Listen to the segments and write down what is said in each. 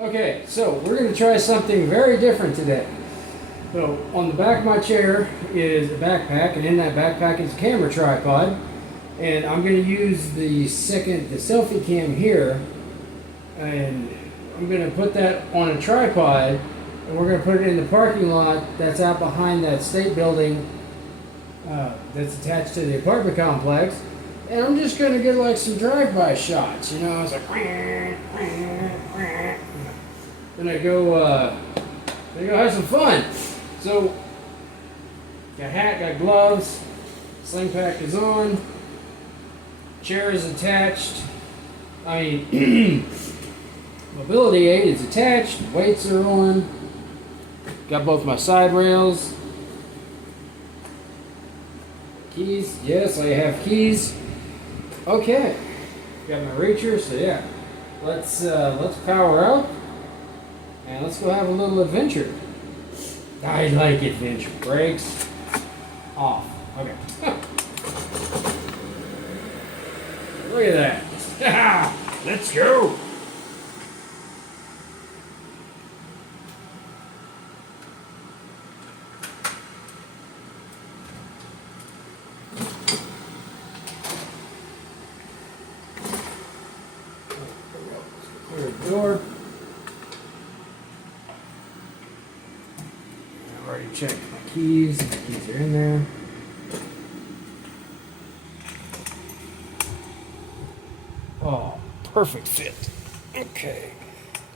Okay, so we're going to try something very different today. So on the back of my chair is a backpack, and in that backpack is a camera tripod. And I'm going to use the selfie cam here, and I'm going to put that on a tripod, and we're going to put it in the parking lot that's out behind that state building that's attached to the apartment complex. And I'm just going to get like some drive-by shots, you know, it's like then I go have some fun. So, got hat, got gloves, sling pack is on, chair is attached, mobility aid is attached, weights are on, got both my side rails, keys, yes I have keys, okay, got my reacher, so yeah, let's power up, and let's go have a little adventure. I like adventure. Brakes off. Okay. Look at that. Let's go. Clear the door. Already checked my keys. The keys are in there. Oh, perfect fit. Okay.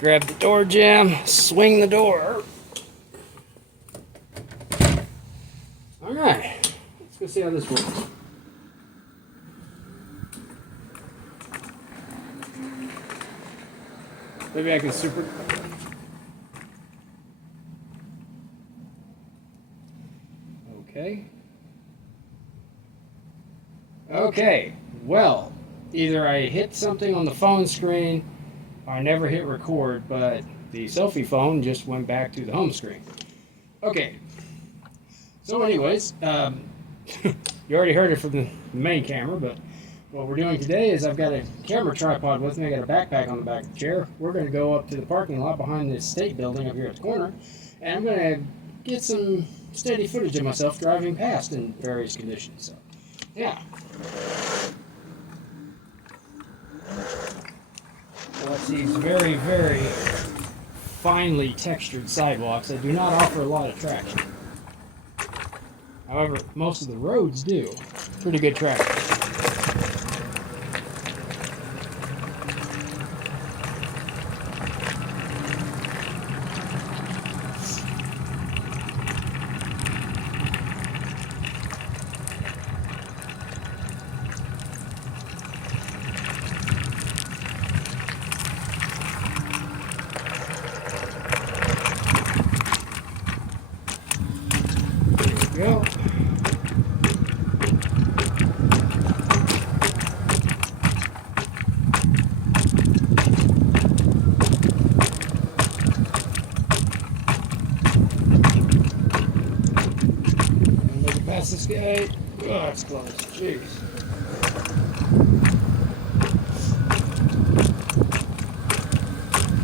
Grab the door jamb, swing the door. Alright. Let's go see how this works. Maybe I can super... Okay, well, either I hit something on the phone screen or I never hit record, but the selfie phone just went back to the home screen. Okay, so anyways, you already heard it from the main camera, but what we're doing today is I've got a camera tripod with me, I got a backpack on the back of the chair. We're going to go up to the parking lot behind this state building up here at the corner, and I'm going to get some steady footage of myself driving past in various conditions. So, yeah. What's these very, very finely textured sidewalks that do not offer a lot of traction. However, most of the roads do. Pretty good traction. Go. Make it past this guy. Oh, that's close. Jeez.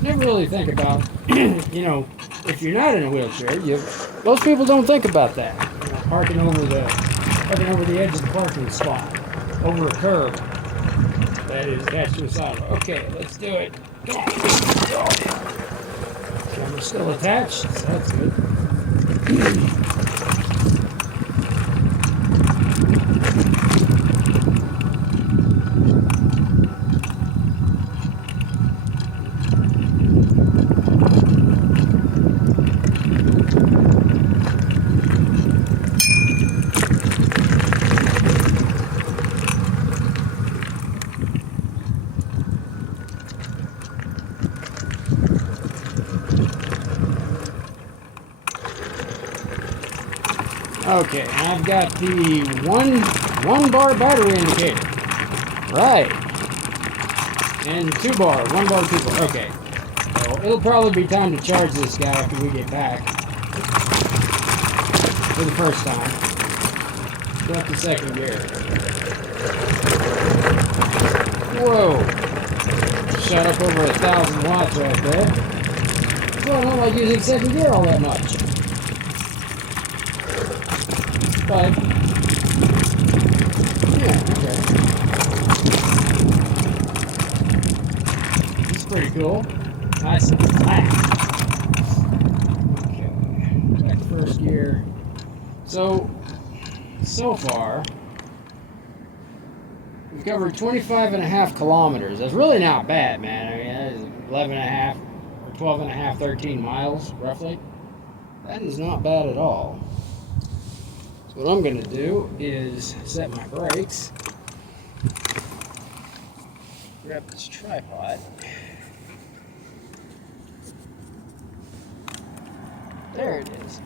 Never really think about, you know, if you're not in a wheelchair, most people don't think about that. You know, parking over the edge of the parking spot, over a curb that is attached to a sidewalk. Okay, let's do it. Come on. Oh, camera's still attached, so that's good. Okay, I've got the one bar battery indicator. Right. And 2 bar, 1 bar, 2 bar. Okay. So it'll probably be time to charge this guy after we get back. For the first time. Go up to second gear. Whoa. Shot up over 1,000 watts right there. Well, I don't like using second gear all that much. But, yeah, okay. It's pretty cool. Nice and flat. Okay, back to first gear. So far, we've covered 25.5 kilometers. That's really not bad, man. I mean, that is 11.5 or 12.5, 13 miles, roughly. That is not bad at all. So what I'm going to do is set my brakes, grab this tripod. There it is.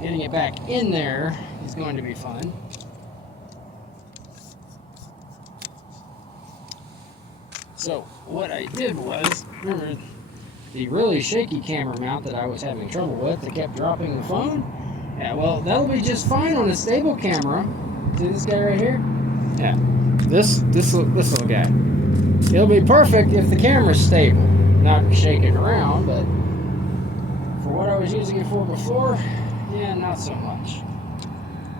Getting it back in there is going to be fun. So what I did was, remember the really shaky camera mount that I was having trouble with that kept dropping the phone? Yeah, well, that'll be just fine on a stable camera. See this guy right here? Yeah, this little guy. It'll be perfect if the camera's stable, not shaking around, but for what I was using it for before, yeah, not so much.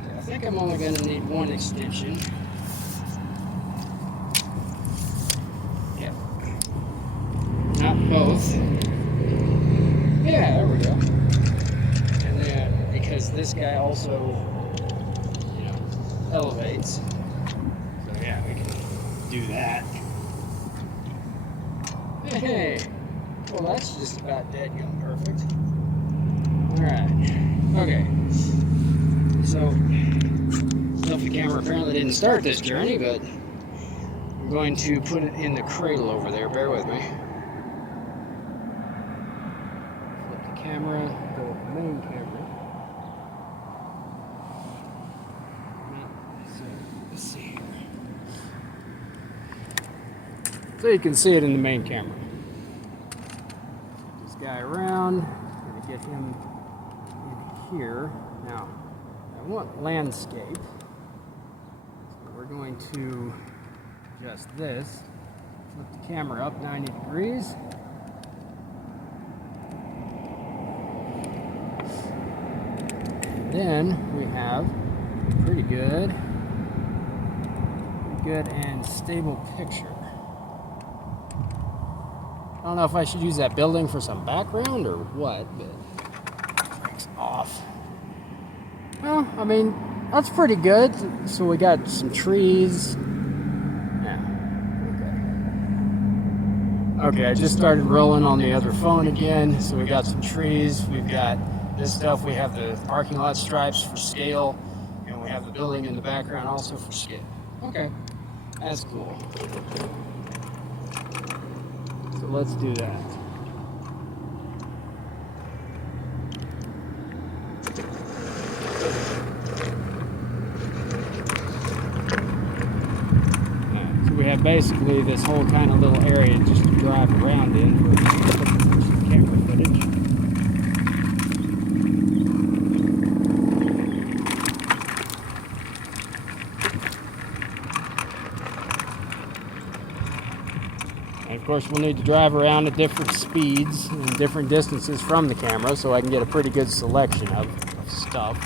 Okay, I think I'm only going to need one extension. Yep. Not both. Yeah, there we go. And then, because this guy also, elevates. So yeah, we can do that. Hey, well that's just about dead gum perfect. Alright, okay. So, selfie camera apparently didn't start this journey, but I'm going to put it in the cradle over there. Bear with me. Flip the camera, go with the main camera. So, let's see here. So you can see it in the main camera. Flip this guy around. Gonna get him in here. Now, I want landscape. So we're going to adjust this. Flip the camera up 90 degrees. Then we have pretty good and stable picture. I don't know if I should use that building for some background or what, but it's off. Well, I mean, that's pretty good. So we got some trees. Yeah, okay, I just started rolling on the other phone again. So we got some trees. We've got this stuff. We have the parking lot stripes for scale, and we have the building in the background also for scale. Okay, that's cool. So let's do that. So we have basically this whole kind of little area just to drive around in for some camera footage. And of course, we'll need to drive around at different speeds and different distances from the camera so I can get a pretty good selection of stuff.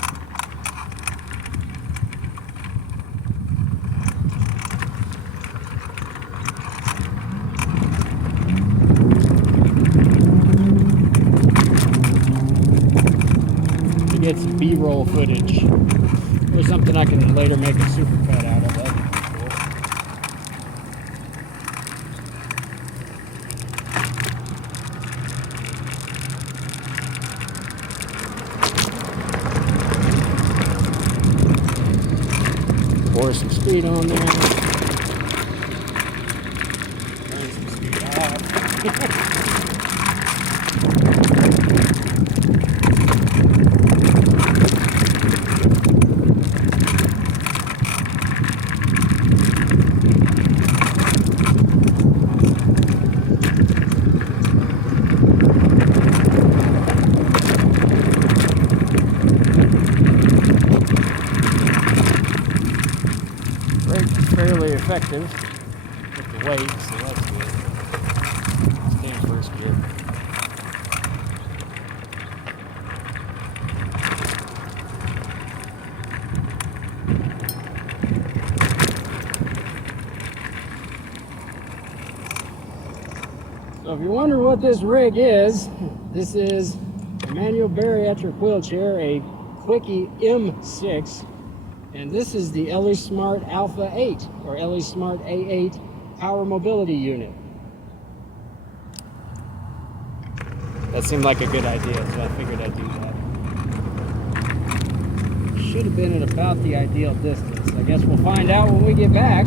To get some B-roll footage or something I can later make a supercut out of. That'd be cool. Pour some speed on there. Turn some speed off. Fairly effective with the weight, so that's good. Stand first gear. So if you're wondering what this rig is, this is a manual bariatric wheelchair, a Quickie M6, and this is the EleSmart Alpha 8 or EleSmart A8 power mobility unit. That seemed like a good idea, so I figured I'd do that. Should have been at about the ideal distance. I guess we'll find out when we get back.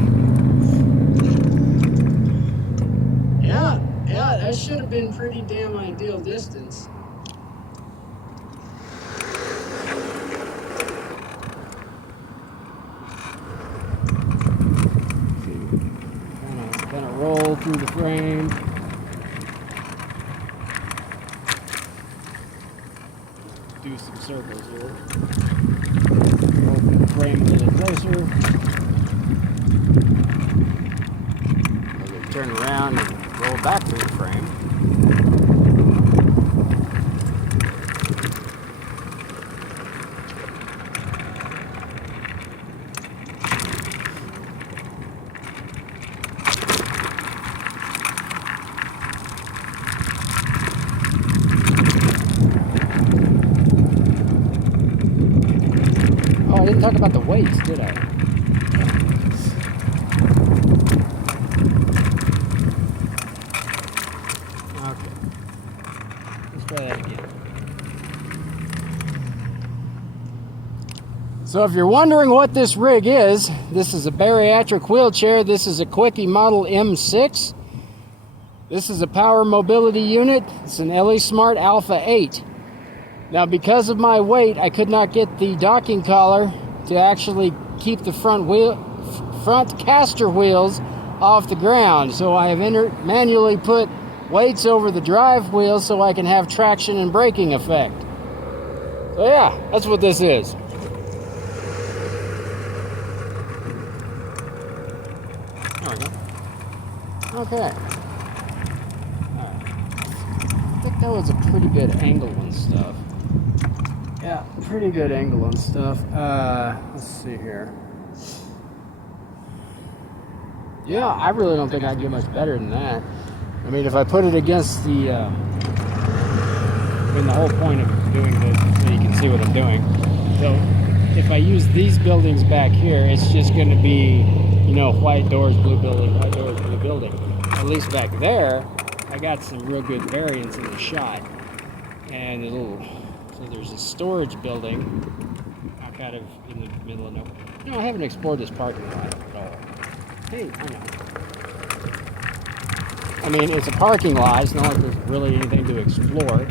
Yeah, that should have been pretty damn ideal distance. Kind of roll through the frame. Do some circles here. Open the frame a little closer. Okay, turn around and roll back through the frame. I didn't talk about the weights, did I? Okay. Let's try that again. So if you're wondering what this rig is, this is a bariatric wheelchair. This is a Quickie model M6. This is a power mobility unit. It's an EleSmart Alpha 8. Now, because of my weight, I could not get the docking collar to actually keep the front caster wheels off the ground. So I have manually put weights over the drive wheels so I can have traction and braking effect. So yeah, that's what this is. There we go. Okay. Alright. I think that was a pretty good angle and stuff. Yeah, pretty good angle and stuff. Let's see here. Yeah, I really don't think I can get much better than that. I mean, if I put it against the, I mean, the whole point of doing this is so you can see what I'm doing. So, if I use these buildings back here, it's just going to be, you know, white doors, blue building, white doors, blue building. At least back there, I got some real good variance in the shot. And a little... So there's a storage building kind of in the middle of nowhere. No, I haven't explored this parking lot at all. Hey, I know. I mean, it's a parking lot. It's not like there's really anything to explore.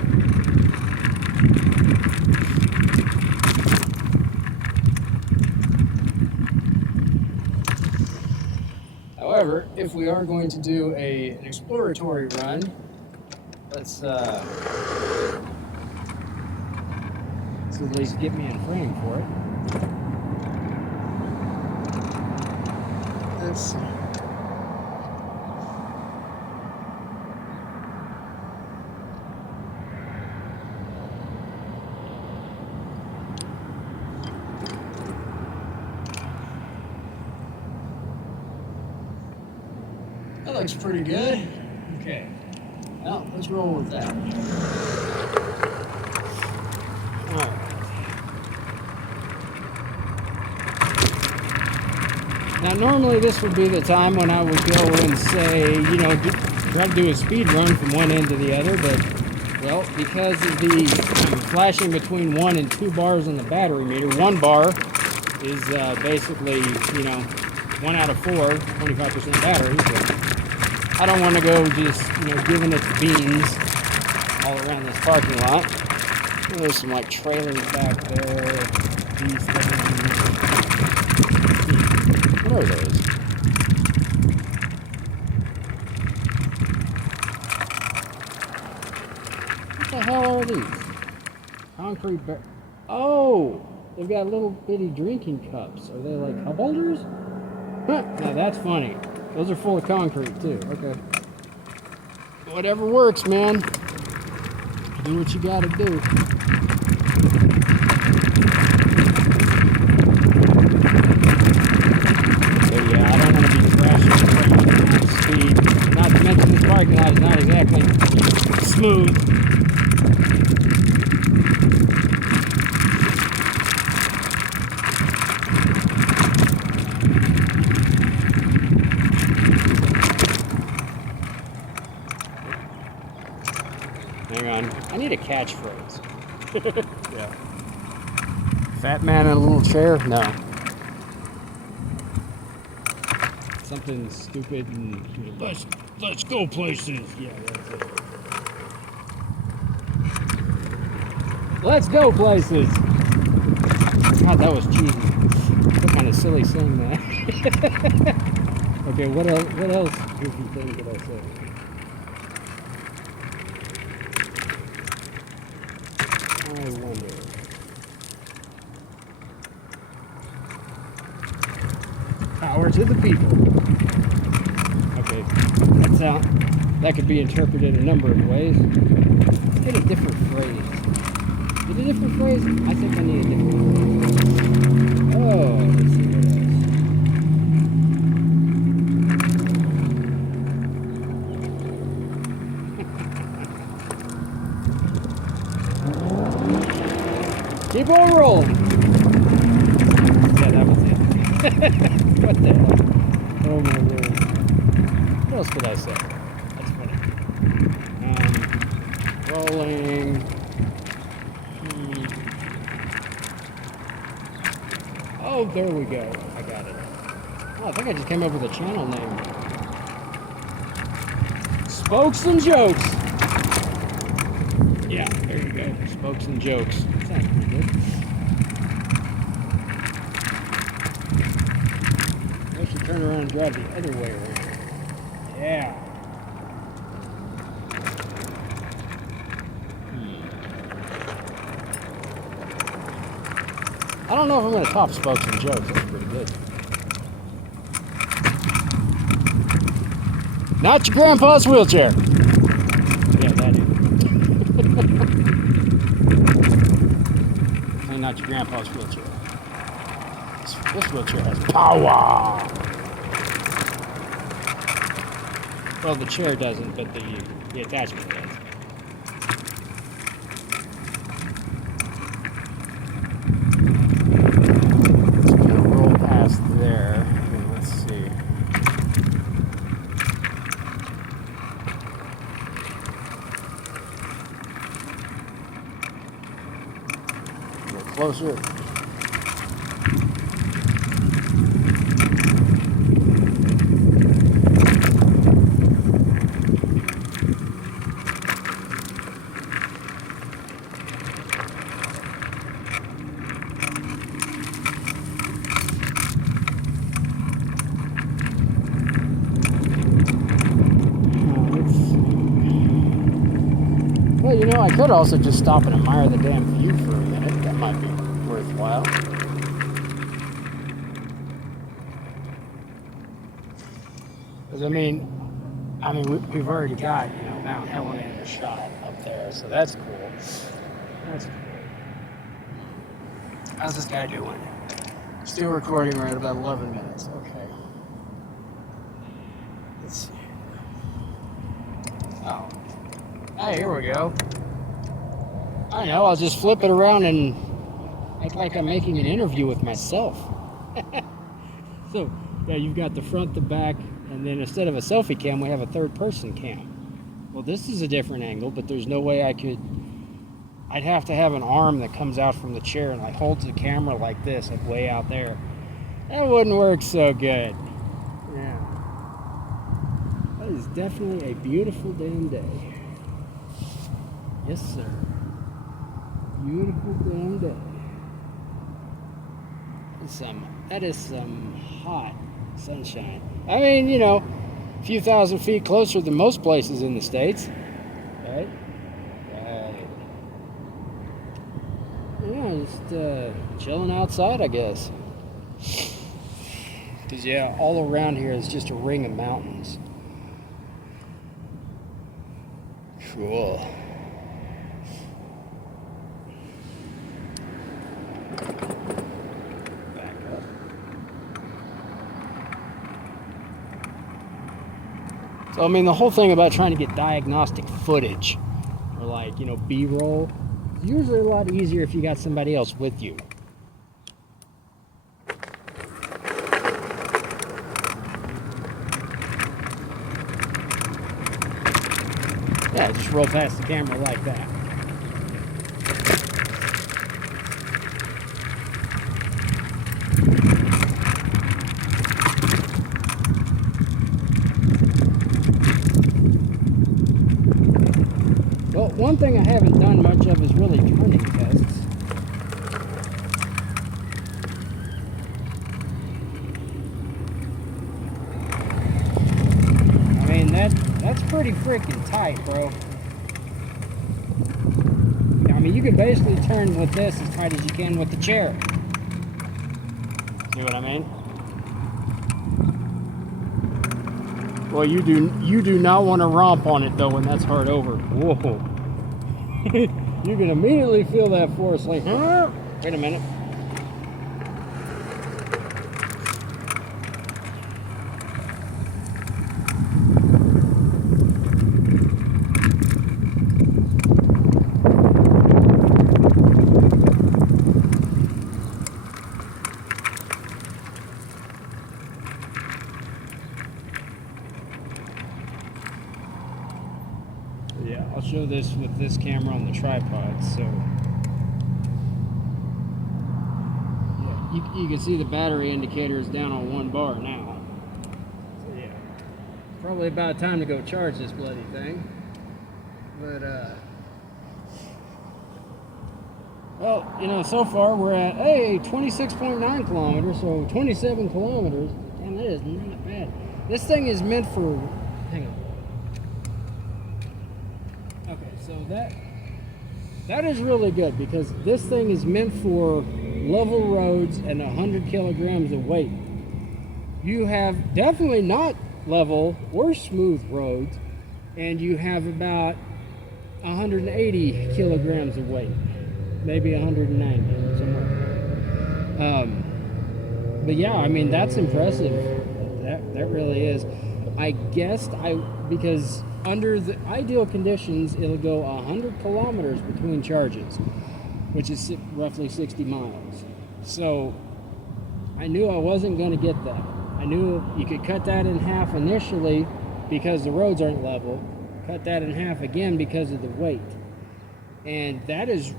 However, if we are going to do an exploratory run, let's at least get me in frame for it. Let's see. That looks pretty good. Okay. Well, let's roll with that. All right. Now, normally this would be the time when I would go and say, you know, try to do a speed run from one end to the other, but, well, because of the I'm flashing between 1 and 2 bars on the battery meter, 1 bar is basically, you know, 1 out of 4, 25% battery, so I don't want to go just, you know, giving it the beans all around this parking lot. There's some, like, trailers back there, these things. What are those? What the hell are these? Concrete oh! They've got little bitty drinking cups. Are they like cup holders? Huh, now that's funny. Those are full of concrete too. Okay. Whatever works, man. Do what you gotta do. So yeah, I don't want to be crashing at speed. Not to mention this parking lot is not exactly smooth. Hang on, I need a catchphrase. Yeah. Fat man in a little chair? No. Something stupid and let's go places. Yeah, that's it. Let's go places. God, that was cheesy. What kind of silly saying that? Okay, what else goofy thing did I say? I wonder. Power to the people. Okay, that could be interpreted a number of ways. Let's get a different phrase. Get a different phrase? I think I need a different phrase. Oh, let's see what else. Keep on rolling. Yeah, that was it. What the hell? Oh my lord. What else could I say? That's funny. Rolling. Oh, there we go. I got it. Oh, I think I just came up with a channel name. Spokes and Jokes. Yeah, there you go. Spokes and Jokes. Sounds pretty good. I should turn around and drive the other way around. Yeah. I don't know if I'm going to top Spokes and Jokes. That's pretty good. Not your grandpa's wheelchair. Yeah, that is. And not your grandpa's wheelchair. This wheelchair has power. Well, the chair doesn't, but the attachment does. It's going to roll past there. And let's see. A little closer. Well, you know, I could also just stop and admire the damn view for a minute. That might be worthwhile. Because I mean, we've already got, you know, Mount Helena shot up there, so that's cool. That's cool. How's this guy doing? Still recording right about 11 minutes. Okay. Let's see. Oh. Hey, here we go. I know, I'll just flip it around and act like I'm making an interview with myself. So, yeah, you've got the front, the back, and then instead of a selfie cam, we have a third-person cam. Well, this is a different angle, but there's no way I'd have to have an arm that comes out from the chair and like holds the camera like this, like way out there. That wouldn't work so good. Yeah. That is definitely a beautiful damn day. Yes, sir. Beautiful damn day. That is some hot sunshine. I mean, you know, a few thousand feet closer than most places in the States. Right? Right. Yeah, just chilling outside, I guess. Because, yeah, all around here is just a ring of mountains. Cool. Back up. So, I mean, the whole thing about trying to get diagnostic footage, or like, you know, B-roll, it's usually a lot easier if you got somebody else with you. Yeah, just roll past the camera like that. Well, one thing I haven't done much of is really turning tests. I mean, that's pretty freaking tight, bro. I mean, you can basically turn with this as tight as you can with the chair. See what I mean? Well, you do not want to romp on it though when that's hard over. Whoa. You can immediately feel that force like, huh? Wait a minute. Yeah, I'll show this with this camera on the tripod. So, yeah, you can see the battery indicator is down on 1 bar now. So yeah, probably about time to go charge this bloody thing. But well, you know, so far we're at 26.9 kilometers, so 27 kilometers. Damn, that is not bad. This thing is meant for. Hang on. Okay, so that is really good because this thing is meant for level roads and 100 kilograms of weight. You have definitely not level or smooth roads, and you have about 180 kilograms of weight, maybe 190 somewhere. But yeah, I mean, that's impressive. That really is. I guessed because under the ideal conditions, it'll go 100 kilometers between charges, which is roughly 60 miles. So I knew I wasn't going to get that. I knew you could cut that in half initially because the roads aren't level, cut that in half again because of the weight. And that's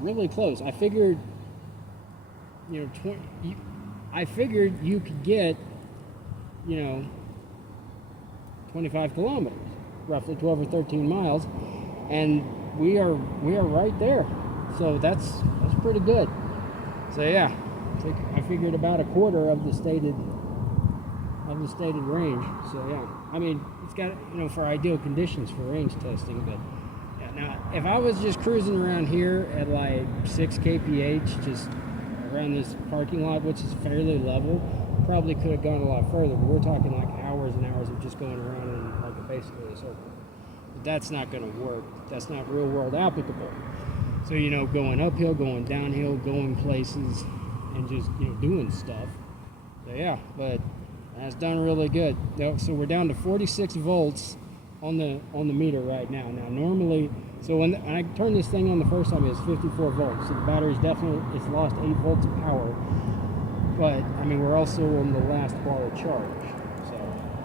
really close. I figured, you know, I figured you could get, you know, 25 kilometers, roughly 12 or 13 miles, and we are right there. So that's pretty good. So yeah, I figured about a quarter of the stated range. So yeah, I mean, it's got, you know, for ideal conditions for range testing. But yeah, now if I was just cruising around here at like 6 kph, just around this parking lot, which is fairly level, probably could have gone a lot further. But we're talking like hours and hours of just going around in like basically a circle. But that's not going to work. That's not real world applicable. So, you know, going uphill, going downhill, going places, and just, you know, doing stuff. So yeah, but that's done really good. So we're down to 46 volts on the meter right now. Now normally, so when I turned this thing on the first time, it was 54 volts. So the battery's definitely, it's lost 8 volts of power. But I mean, we're also on the last bar of charge. So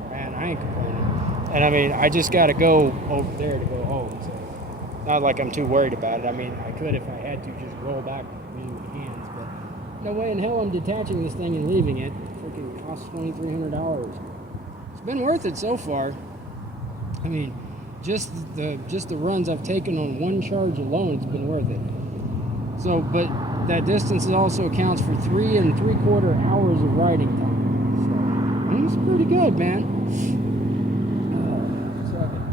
man, I ain't complaining. And I mean, I just got to go over there to go home. So not like I'm too worried about it. I mean, I could if I had to just roll back between my hands, but no way in hell I'm detaching this thing and leaving it. Freaking costs $2,300. It's been worth it so far. I mean, just the runs I've taken on one charge alone, it's been worth it. So, but that distance also accounts for 3 3/4 hours of riding time. So, I mean, it's pretty good, man.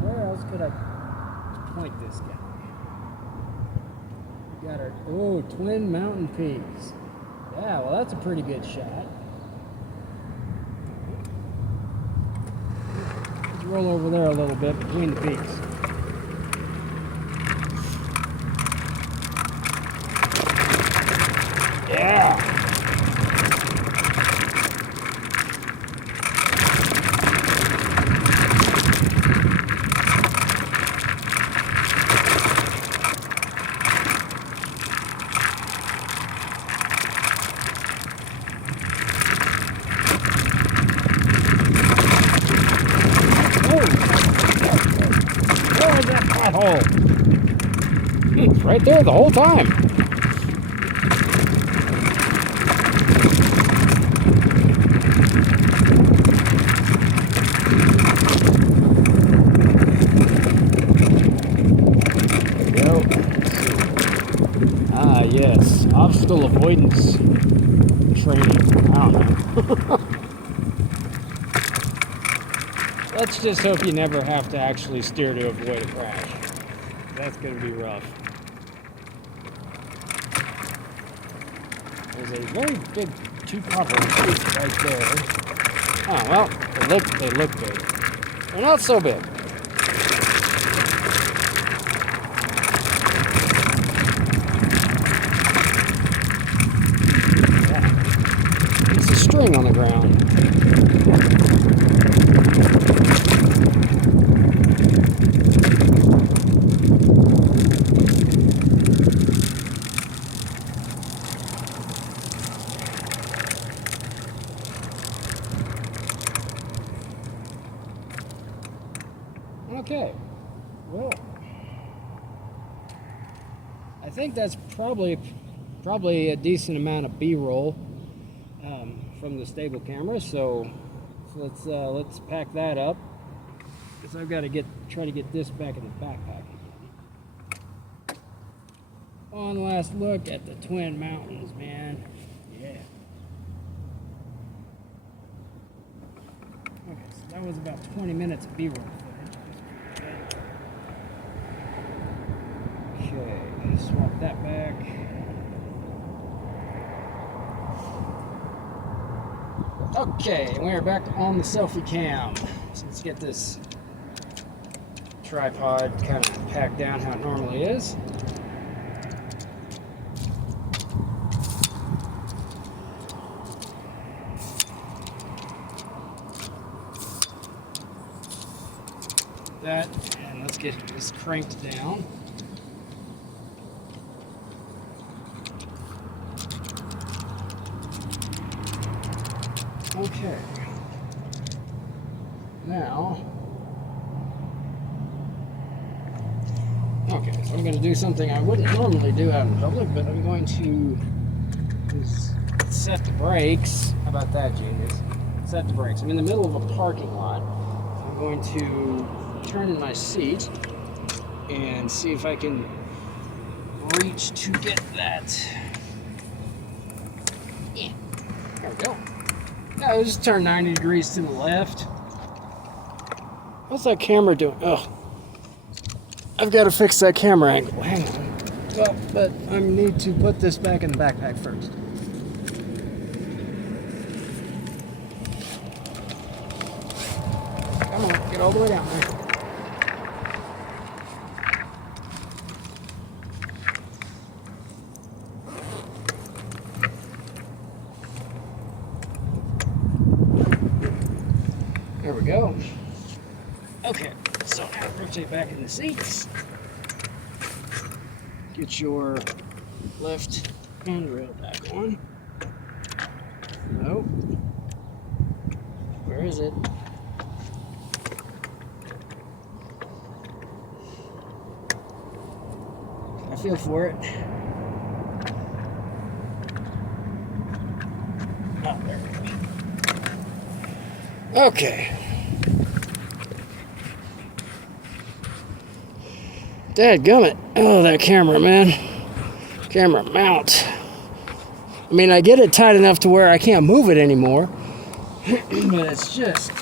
Where else could I point this guy? We got our twin mountain peaks. Yeah, well, that's a pretty good shot. Let's roll over there a little bit between the peaks. Yeah. Where was that pothole? It's right there the whole time. There we go. Ah, yes. Obstacle avoidance training. I don't know. Let's just hope you never have to actually steer to avoid a crash. That's going to be rough. There's a very big two potholes right there. Oh, well, they look big. They're not so big. Yeah. It's a string on the ground. Okay, well, I think that's probably a decent amount of B-roll from the stable camera. So let's pack that up, because I've got to try to get this back in the backpack. One last look at the Twin Mountains, man. Yeah. Okay, so that was about 20 minutes of B-roll footage. Okay, swap that back. Okay, we're back on the selfie cam. So let's get this tripod kind of packed down how it normally is. That, and let's get this cranked down. Okay. Now, okay, so I'm going to do something I wouldn't normally do out in public, but I'm going to just set the brakes. How about that, genius? Set the brakes. I'm in the middle of a parking lot. So I'm going to turn in my seat and see if I can reach to get that. Yeah, there we go. Now I'll just turn 90 degrees to the left. What's that camera doing? Oh, I've got to fix that camera angle. Hang on. Well, but I need to put this back in the backpack first. Come on, get all the way down there. There we go. Okay, so now rotate back in the seats. Get your left handrail back on. No. Where is it? I feel for it. Oh, there we go. Okay. Dadgummit. Oh, that camera, man. Camera mount. I mean, I get it tight enough to where I can't move it anymore. But it's just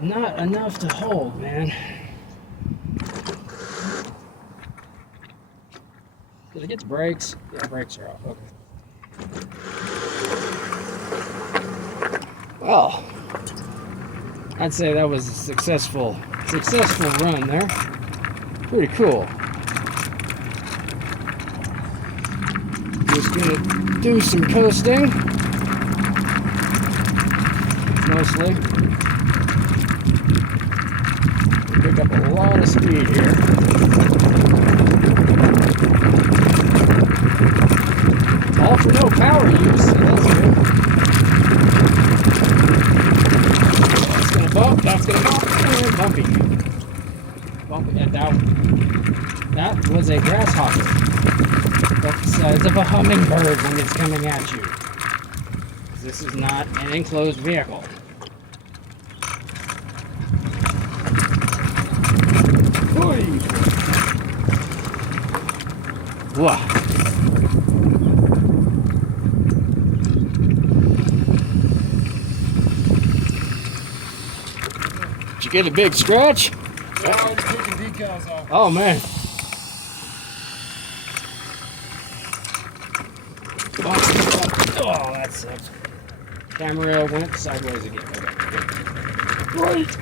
not enough to hold, man. Did I get the brakes? Yeah, the brakes are off. Okay. Well, I'd say that was a successful run there. Pretty cool. Just gonna do some coasting, mostly. Pick up a lot of speed here. All for no power use, so that's good. That's gonna bump, that's gonna bump, and bumpy. Bumpy, and that was a grasshopper. That's the size of a hummingbird when it's coming at you. This is not an enclosed vehicle. Whoa. Did you get a big scratch? Yeah, I'm taking decals off. Oh man. Oh, that sucks. Camera went sideways again. Okay. Right.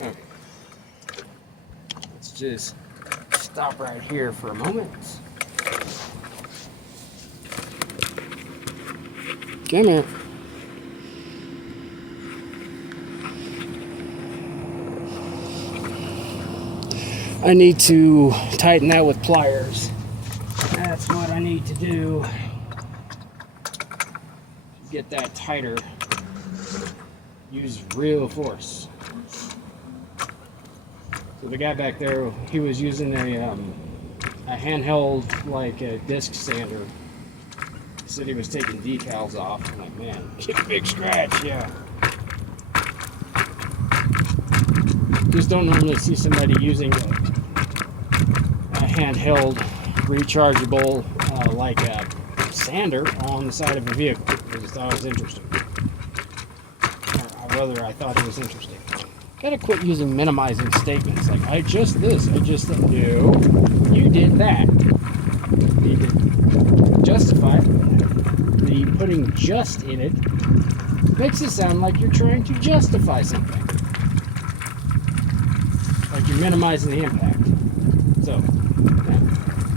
Okay. Let's just stop right here for a moment. Come here. I need to tighten that with pliers. That's what I need to do. Get that tighter. Use real force. So the guy back there, he was using a handheld, like a disc sander. He said he was taking decals off. I'm like, man, get a big scratch, yeah. Just don't normally see somebody using a handheld, rechargeable, like a sander on the side of a vehicle. I just thought it was interesting. Or rather, I thought it was interesting. Gotta quit using minimizing statements like, I just this, I just that. No, you did that. You need to justify it. The putting just in it makes it sound like you're trying to justify something. Like you're minimizing the impact. So,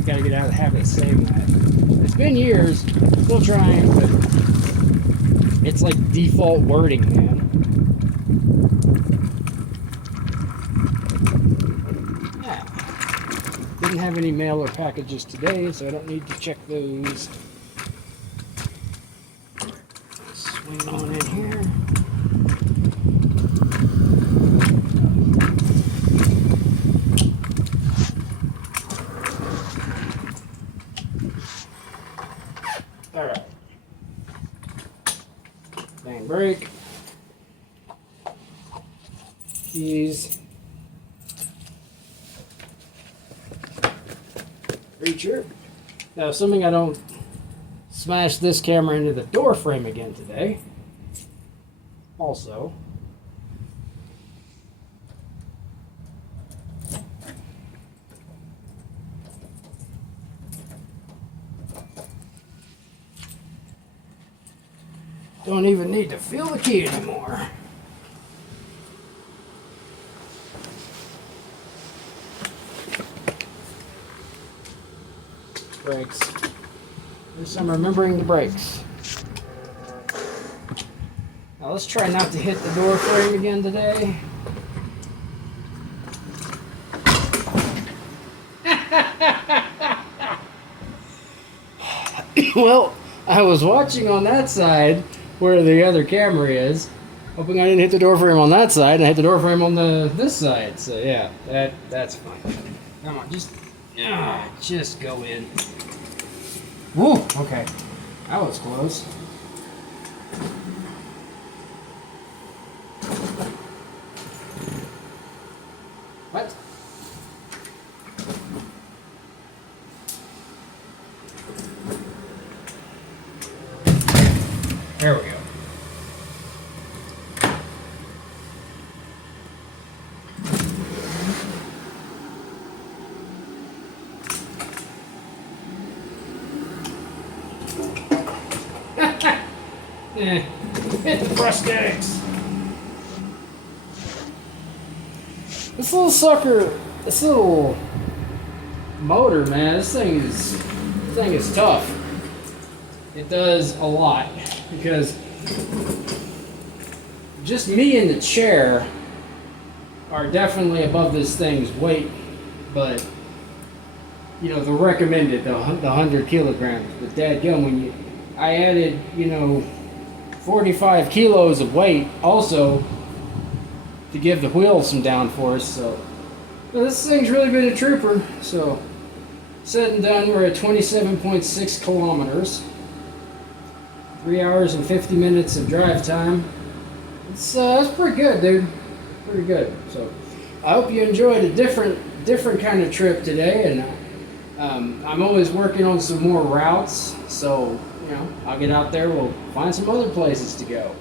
gotta get out of the habit of saying that. It's been years, still trying, but it's like default wording, man. Yeah. Didn't have any mail or packages today, so I don't need to check those. Swing on in here. Alright. Bang brake. Keys. Reacher. Now, assuming I don't smash this camera into the door frame again today. Also. Don't even need to feel the key anymore. Brakes. There's some remembering the brakes. Now let's try not to hit the door frame again today. Well, I was watching on that side where the other camera is, hoping I didn't hit the door frame on that side, and I hit the door frame on this side. So yeah, that's fine. Come on, just go in. Woo, okay, that was close. What? There we go. Hit the prosthetics. This little sucker, this little motor, man, this thing is tough. It does a lot because just me and the chair are definitely above this thing's weight, but you know, the recommended, the 100 kilograms. But dadgum, when I added, you know, 45 kilos of weight also to give the wheel some downforce. So this thing's really been a trooper. So said and done, we're at 27.6 kilometers, 3 hours and 50 minutes of drive time. That's pretty good, dude. Pretty good. So I hope you enjoyed a different kind of trip today, and I'm always working on some more routes. So you know, I'll get out there. We'll find some other places to go.